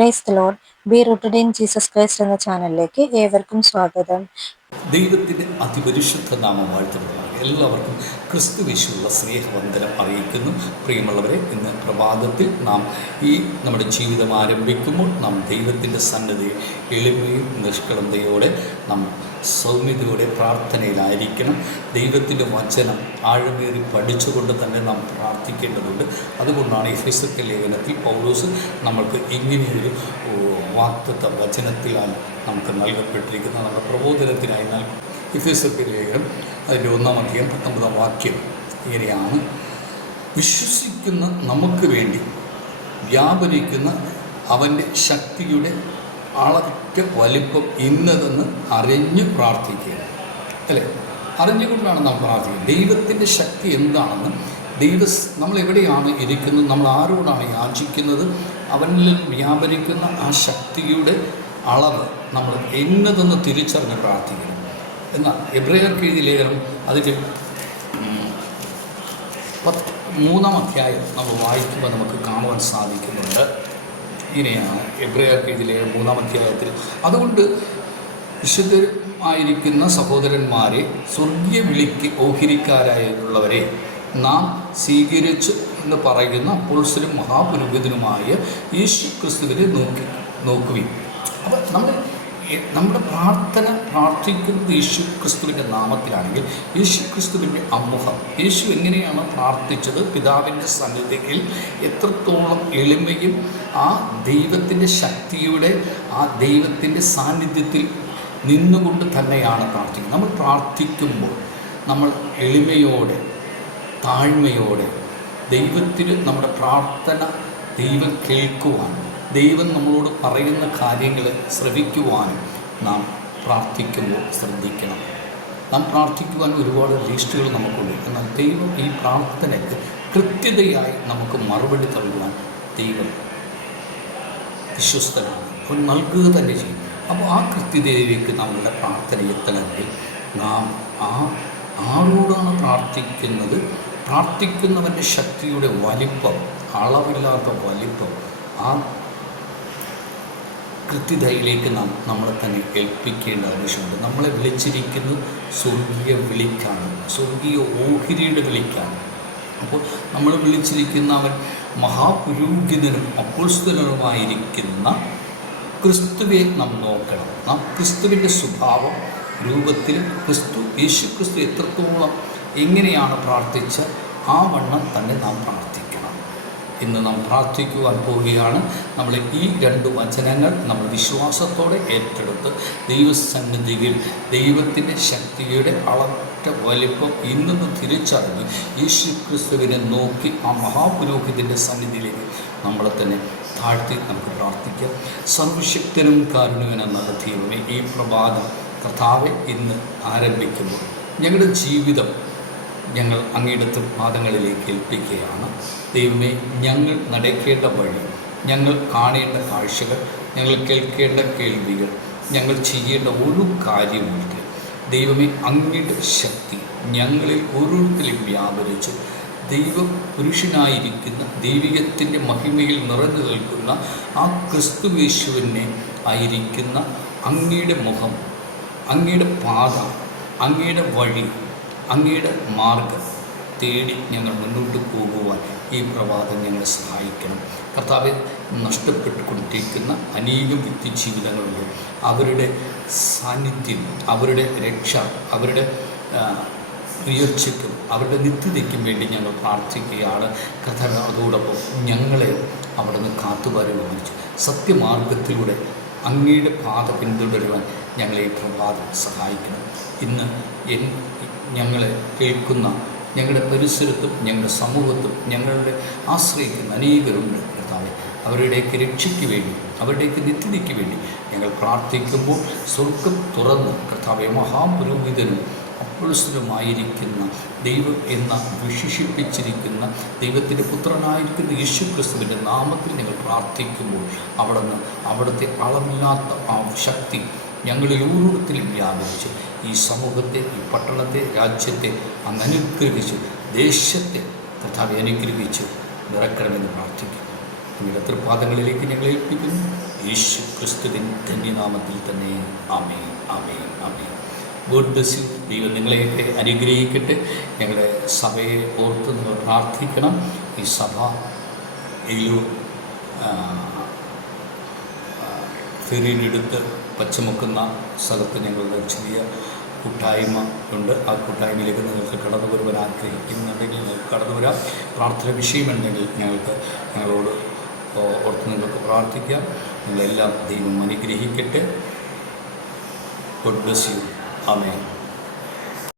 Praise lord be rooted in Jesus Christ എന്ന ചാനലിലേക്ക് ഏവർക്കും സ്വാഗതം. ദൈവത്തിന്റെ അതിപരിശുദ്ധ നാമം വാഴ്ത്തപ്പെടുന്നു എല്ലാവർക്കും ക്രിസ്തു വിശുള്ള സ്നേഹവന്ദനം അറിയിക്കുന്നു. പ്രിയമുള്ളവരെ ഇന്ന് പ്രഭാതത്തിൽ നാം ഈ നമ്മുടെ ജീവിതം ആരംഭിക്കുമ്പോൾ നാം ദൈവത്തിന്റെ സന്നദ്ധയെ എളിമയും നിഷ്കളന്തയോടെ നാം സൗമ്യതയോടെ പ്രാർത്ഥനയിലായിരിക്കണം. ദൈവത്തിന്റെ വചനം ആഴമേറി പഠിച്ചുകൊണ്ട് തന്നെ നാം പ്രാർത്ഥിക്കേണ്ടതുണ്ട്. അതുകൊണ്ടാണ് ഈ ഫിസിക്കൽ ലേഖനത്തിൽ പൗലോസ് നമ്മൾക്ക് ഇങ്ങനെയൊരു വാക്തത്വ വചനത്തിലാണ് നമുക്ക് നൽകപ്പെട്ടിരിക്കുന്നത്. നമ്മുടെ പ്രബോധനത്തിനായി നൽകും. ഈ ഫിസിക്കൽ ലേഖനം അതിന്റെ ഒന്നാം അധികം പത്തൊമ്പതാം വാക്യം ഇങ്ങനെയാണ്. വിശ്വസിക്കുന്ന നമുക്ക് വേണ്ടി വ്യാപരിക്കുന്ന അവന്റെ ശക്തിയുടെ അളറ്റ വലിപ്പം ഇന്നതെന്ന് അറിഞ്ഞ് പ്രാർത്ഥിക്കുക അല്ലേ? അറിഞ്ഞുകൊണ്ടാണ് നാം പ്രാർത്ഥിക്കുന്നത്. ദൈവത്തിന്റെ ശക്തി എന്താണെന്ന് ദൈവ നമ്മൾ എവിടെയാണ് ഇരിക്കുന്നത്? നമ്മൾ ആരോടാണ് യാചിക്കുന്നത്? അവനിൽ വ്യാപരിക്കുന്ന ആ ശക്തിയുടെ അളവ് നമ്മൾ എന്നതെന്ന് തിരിച്ചറിഞ്ഞ് പ്രാർത്ഥിക്കണം. എന്നാൽ എബ്രേയർക്ക് എഴുതി ലേഖനം അതിന്റെ പത്ത് മൂന്നാം അധ്യായം നമ്മൾ വായിക്കുമ്പോൾ നമുക്ക് കാണുവാൻ സാധിക്കുന്നുണ്ട്. ഇങ്ങനെയാണ് എബ്രേയർക്ക് ഇതിലെ മൂന്നാം അധ്യായത്തിൽ. അതുകൊണ്ട് വിശുദ്ധമായിരിക്കുന്ന സഹോദരന്മാരെ സ്വർഗീയ വിളിക്ക് ഓഹരിക്കാരായുള്ളവരെ നാം സ്വീകരിച്ചു എന്ന് പറയുന്ന പുരുഷനും മഹാപുരോഹിതനുമായ യേശു ക്രിസ്തുവിനെ നോക്കി നോക്കുവിൻ. അപ്പം നമ്മൾ നമ്മുടെ പ്രാർത്ഥന പ്രാർത്ഥിക്കുന്നത് യേശു ക്രിസ്തുവിന്റെ നാമത്തിലാണെങ്കിൽ യേശു ക്രിസ്തുവിന്റെ അമ്മുഖം യേശു എങ്ങനെയാണ് പ്രാർത്ഥിച്ചത്? പിതാവിന്റെ സന്നിധിയിൽ എത്രത്തോളം എളിമയും ആ ദൈവത്തിന്റെ ശക്തിയുടെ ആ ദൈവത്തിന്റെ സാന്നിധ്യത്തിൽ നിന്നുകൊണ്ട് തന്നെയാണ് പ്രാർത്ഥിക്കുന്നത്. നമ്മൾ പ്രാർത്ഥിക്കുമ്പോൾ നമ്മൾ എളിമയോടെ താഴ്മയോടെ ദൈവത്തിന് നമ്മുടെ പ്രാർത്ഥന ദൈവം കേൾക്കുവാൻ ദൈവം നമ്മളോട് പറയുന്ന കാര്യങ്ങൾ ശ്രവിക്കുവാനും നാം പ്രാർത്ഥിക്കുമ്പോൾ ശ്രദ്ധിക്കണം. നാം പ്രാർത്ഥിക്കുവാൻ ഒരുപാട് ലിസ്റ്റുകൾ നമുക്കുണ്ട്. എന്നാൽ ദൈവം ഈ പ്രാർത്ഥനയ്ക്ക് കൃത്യതയായി നമുക്ക് മറുപടി തള്ളുവാൻ ദൈവം വിശ്വസ്തനാണ്. അവൻ നൽകുക തന്നെ ചെയ്യും. അപ്പോൾ ആ കൃത്യതയിലേക്ക് നമ്മളുടെ പ്രാർത്ഥന എത്തണമെങ്കിൽ നാം ആ ആരോടാണ് പ്രാർത്ഥിക്കുന്നത്? പ്രാർത്ഥിക്കുന്നവന്റെ ശക്തിയുടെ വലിപ്പം അളവില്ലാത്ത വലിപ്പം ആ കൃത്യതയിലേക്ക് നാം നമ്മളെ തന്നെ ഏൽപ്പിക്കേണ്ട ആവശ്യമുണ്ട്. നമ്മളെ വിളിച്ചിരിക്കുന്നു സ്വർഗീയ വിളിക്കാണ്. സ്വർഗീയ ഓഹരിയുടെ വിളിക്കാണ്. അപ്പോൾ നമ്മൾ വിളിച്ചിരിക്കുന്ന അവൻ മഹാപുരോഹിതനും അപ്പോസ്തലനുമായിരിക്കുന്ന ക്രിസ്തുവെ നാം നോക്കണം. നാം ക്രിസ്തുവിന്റെ സ്വഭാവം രൂപത്തിൽ ക്രിസ്തു യേശു ക്രിസ്തു എത്രത്തോളം എങ്ങനെയാണ് പ്രാർത്ഥിച്ച് ആ വണ്ണം തന്നെ നാം പ്രാർത്ഥിക്കണം. ഇന്ന് നാം പ്രാർത്ഥിക്കുവാൻ പോവുകയാണ്. നമ്മൾ ഈ രണ്ട് വചനങ്ങൾ നമ്മൾ വിശ്വാസത്തോടെ ഏറ്റെടുത്ത് ദൈവസന്നിധിയിൽ ദൈവത്തിന്റെ ശക്തിയുടെ അളറ്റ വലിപ്പം ഇന്നും തിരിച്ചറിഞ്ഞ് യേശു ക്രിസ്തുവിനെ നോക്കി ആ മഹാപുരോഹിതന്റെ സന്നിധിയിലേക്ക് നമ്മളെ തന്നെ താഴ്ത്തി നമുക്ക് പ്രാർത്ഥിക്കാം. സർവശക്തനും കാരുണ്യനെന്ന ദൈവമേ ഈ പ്രഭാതം കർത്താവെ ഇന്ന് ആരംഭിക്കുമ്പോൾ ഞങ്ങളുടെ ജീവിതം ഞങ്ങൾ അങ്ങയുടെ പാദങ്ങളിലേക്ക് ഏൽപ്പിക്കുകയാണ്. ദൈവമേ ഞങ്ങൾ നടക്കേണ്ട വഴി ഞങ്ങൾ കാണേണ്ട കാഴ്ചകൾ ഞങ്ങൾ കേൾക്കേണ്ട കേൾവികൾ ഞങ്ങൾ ചെയ്യേണ്ട ഒരു കാര്യമുണ്ട് ദൈവമേ അങ്ങയുടെ ശക്തി ഞങ്ങളിൽ ഓരോരുത്തരും വ്യാപരിച്ചു ദൈവ പുരുഷനായിരിക്കുന്ന ദൈവികത്തിന്റെ മഹിമയിൽ നിറഞ്ഞു നിൽക്കുന്ന ആ ക്രിസ്തുവേശുവിനെ ആയിരിക്കുന്ന അങ്ങയുടെ മുഖം അങ്ങയുടെ പാത അങ്ങയുടെ വഴി അങ്ങയുടെ മാർഗം തേടി ഞങ്ങൾ മുന്നോട്ട് പോകുവാൻ ഈ പ്രഭാതം ഞങ്ങളെ സഹായിക്കണം. കർത്താവ് നഷ്ടപ്പെട്ടുകൊണ്ടിരിക്കുന്ന അനേകം വ്യക്തിജീവിതങ്ങളുണ്ട് അവരുടെ സാന്നിധ്യം അവരുടെ രക്ഷ അവരുടെ ഉയർച്ചയ്ക്കും അവരുടെ നിത്യതയ്ക്കും വേണ്ടി ഞങ്ങൾ പ്രാർത്ഥിക്കുകയാണ്. കഥ അതോടൊപ്പം ഞങ്ങളെ അവിടെ നിന്ന് കാത്തുപരിപാലിച്ച് സത്യമാർഗത്തിലൂടെ അങ്ങയുടെ പാത പിന്തുടരുവാൻ ഞങ്ങളെ ഈ പ്രഭാതം സഹായിക്കണം. ഇന്ന് എൻ ഞങ്ങളെ കേൾക്കുന്ന ഞങ്ങളുടെ പരിസരത്തും ഞങ്ങളുടെ സമൂഹത്തും ഞങ്ങളുടെ ആശ്രയിക്കുന്ന അനേകരുണ്ട് കർത്താവെ. അവരുടെയൊക്കെ രക്ഷയ്ക്ക് വേണ്ടി അവരുടെയൊക്കെ നിത്യതയ്ക്ക് വേണ്ടി ഞങ്ങൾ പ്രാർത്ഥിക്കുമ്പോൾ സ്വർഗം തുറന്ന് കർത്താവെ മഹാപുരോഹിതനും അപ്പുഴസ്ഥനുമായിരിക്കുന്ന ദൈവം എന്ന വിശേഷിപ്പിച്ചിരിക്കുന്ന ദൈവത്തിന്റെ പുത്രനായിരിക്കുന്ന യേശു ക്രിസ്തുവിന്റെ നാമത്തിൽ ഞങ്ങൾ പ്രാർത്ഥിക്കുമ്പോൾ അവിടുന്ന് അവിടുത്തെ അളവില്ലാത്ത ആ ശക്തി ഞങ്ങളിൽ ഓരോരുത്തരും വ്യാപരിച്ച്. ഈ സമൂഹത്തെ ഈ പട്ടണത്തെ രാജ്യത്തെ അങ്ങ് അനുഗ്രഹിച്ച് ദേശത്തെ കർത്താവെ അനുഗ്രഹിച്ച്. നിറക്കണമെന്ന് പ്രാർത്ഥിക്കുന്നു. തൃപ്പാദങ്ങളിലേക്ക് ഞങ്ങൾ ഏൽപ്പിക്കുന്നു. യേശു ക്രിസ്തുവിൻ ധന്യനാമത്തിൽ തന്നെ. ആമേ ആമേ ആമേ ഗോഡ് ബ്ലസ് യു ദൈവം നിങ്ങളെയൊക്കെ അനുഗ്രഹിക്കട്ടെ. ഞങ്ങളുടെ സഭയെ ഓർത്ത് നിങ്ങൾ പ്രാർത്ഥിക്കണം. ഈ സഭ എയിലൂർ ഫെറിയിലെടുത്ത് പച്ചമുക്കുന്ന സ്ഥലത്ത് ഞങ്ങളുടെ ചെറിയ കൂട്ടായ്മ ഉണ്ട്. ആ കൂട്ടായ്മയിലേക്ക് നിങ്ങൾക്ക് കടന്നു വരുവാൻ ആഗ്രഹിക്കുന്നുണ്ടെങ്കിൽ നിങ്ങൾക്ക് കടന്നു വരാം. പ്രാർത്ഥന വിഷയമുണ്ടെങ്കിൽ ഞങ്ങൾക്ക് ഞങ്ങളോട് ഓർത്ത് നിങ്ങൾക്ക് പ്രാർത്ഥിക്കാം. നിങ്ങളെല്ലാം ദൈവം അനുഗ്രഹിക്കട്ടെ. ഗോഡ് ബ്ലസ് യു ആമേ